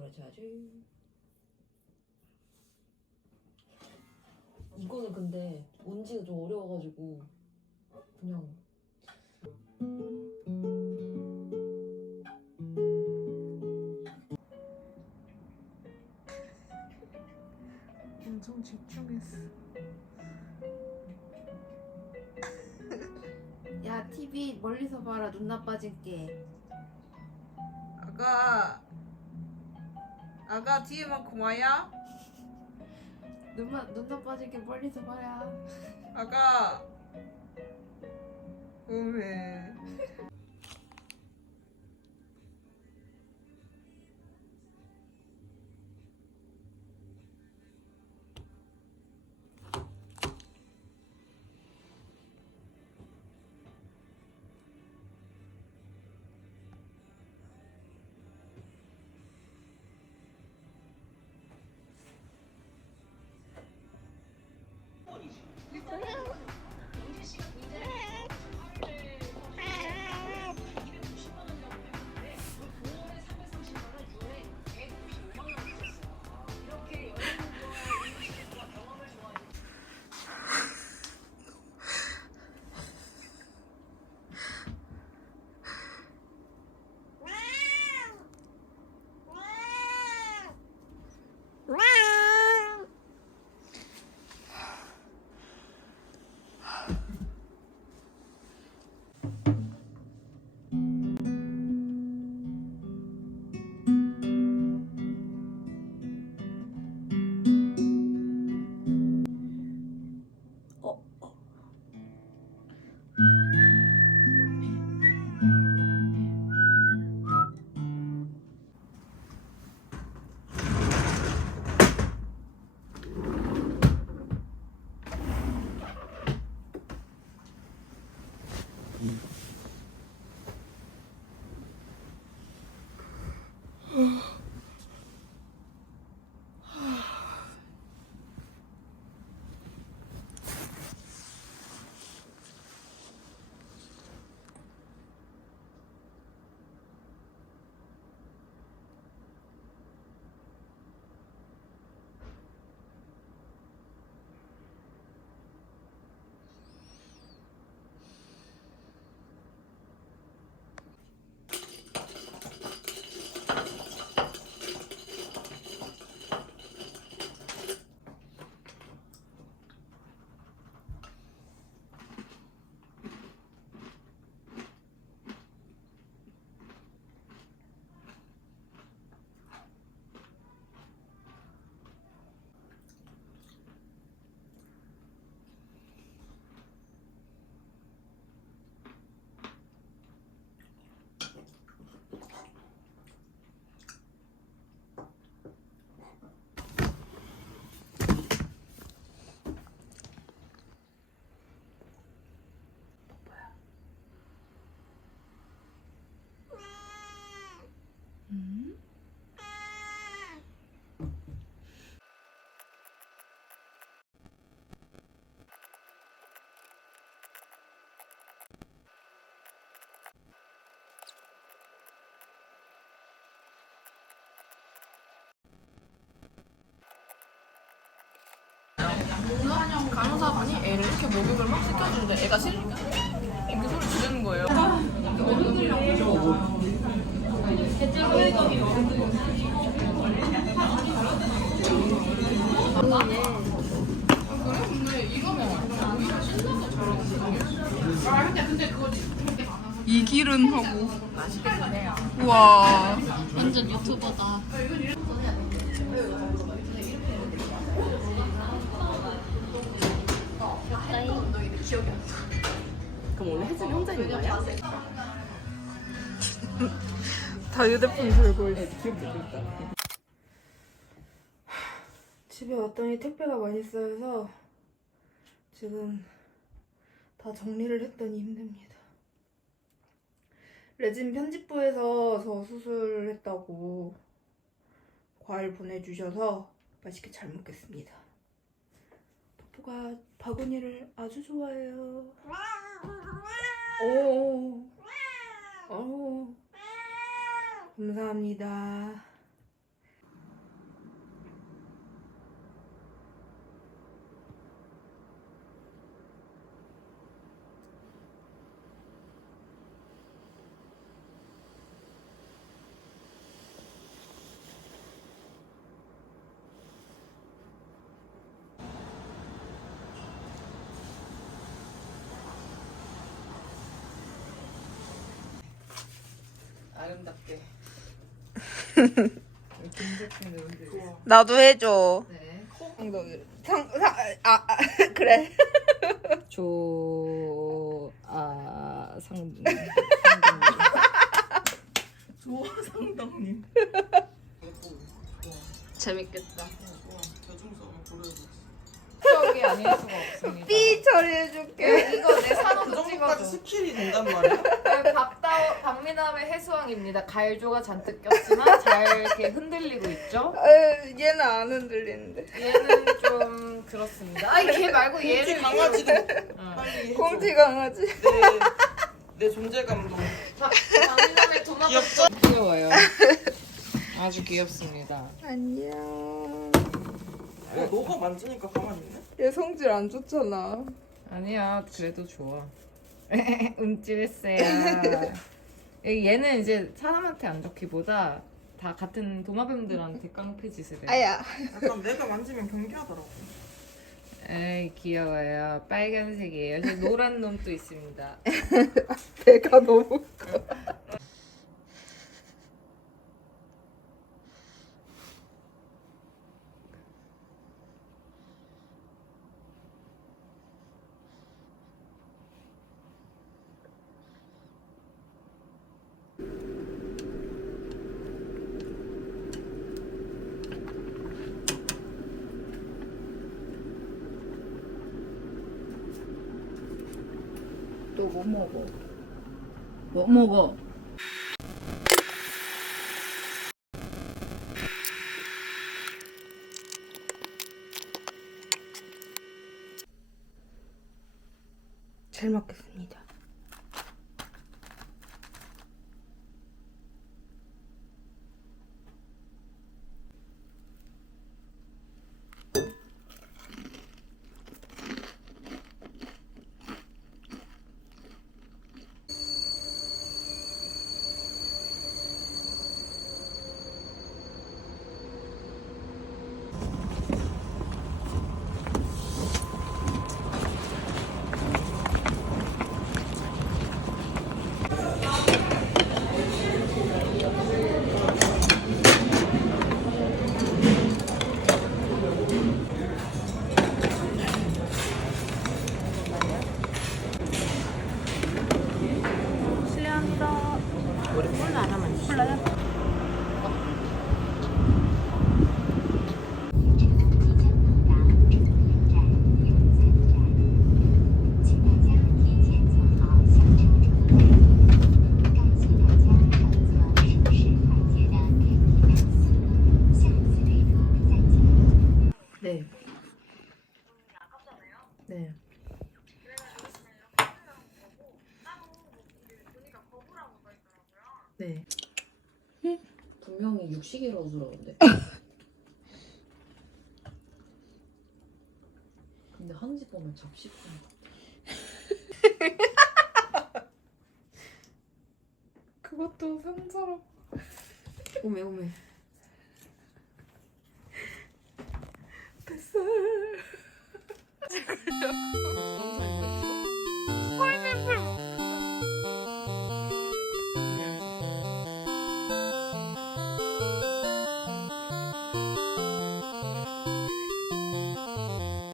마셔야지. 이거는 근데 온지가 좀 어려워가지고 그냥 엄청 집중했어. 야 TV 멀리서 봐라 눈 나빠질게 아가, 아가 뒤에만 고마야. 눈, 마, 눈 나빠질게 멀리서 봐야 아가. 왜? 간호사분이 애를 이렇게 목욕을 막 시켜주는데 애가 싫 이렇게 소리 지르는 거예요. 그래? 근데 이거는 오히려 신나서 저런 이 길은 하고. 우와. 완전 유튜버다. 그럼 원래 혜진이 혼자 있는 거야? 다 휴대폰 들고 있어. 집에 왔더니 택배가 많이 쌓여서 지금 다 정리를 했더니 힘듭니다. 레진 편집부에서 저 수술했다고 과일 보내주셔서 맛있게 잘 먹겠습니다. 포포가 바구니를 아주 좋아해요. 오, 오, 감사합니다. 내면 나도 해줘. 네. 엉덩이를. 상, 상, 아, 아, 그래. 조 아 상. 조상당님. 재밌겠다. 추억이 아닐 수가 없습니다. 삐 처리해줄게. 이거 내그 산호도 정도까지 찍어줘. 스킬이 된단 말이야? 네, 박미남의 해수왕입니다. 가일조가 잔뜩 꼈지만 잘 이렇게 흔들리고 있죠. 아유, 얘는 안 흔들리는데. 얘는 좀 그렇습니다. 아니 걔 말고 얘를 강아지도 응. 빨리 해줘. 꽁치 강아지. 내, 내 존재감도 박- 박미남의 도마뱀 귀엽죠? 귀여워요. 아주 귀엽습니다. 안녕. 야, 너가 만지니까 가만히 있네? 얘 성질 안 좋잖아. 아니야, 그래도 좋아. 움찔했어요. 얘는 이제 사람한테 안 좋기보다 다 같은 도마뱀들한테 깡패 짓을 해. 아야. 약간 내가 만지면 경계하더라고 에이 귀여워요. 빨간색이에요. 저 노란 놈도 있습니다. 배가 너무. 또 뭐 먹어? 뭐 먹어? 잘 먹겠습니다. 분명히 육식이라고 그러는데. 근데 한지 보면 잡식인 그것도 상처럼. 오메 오메.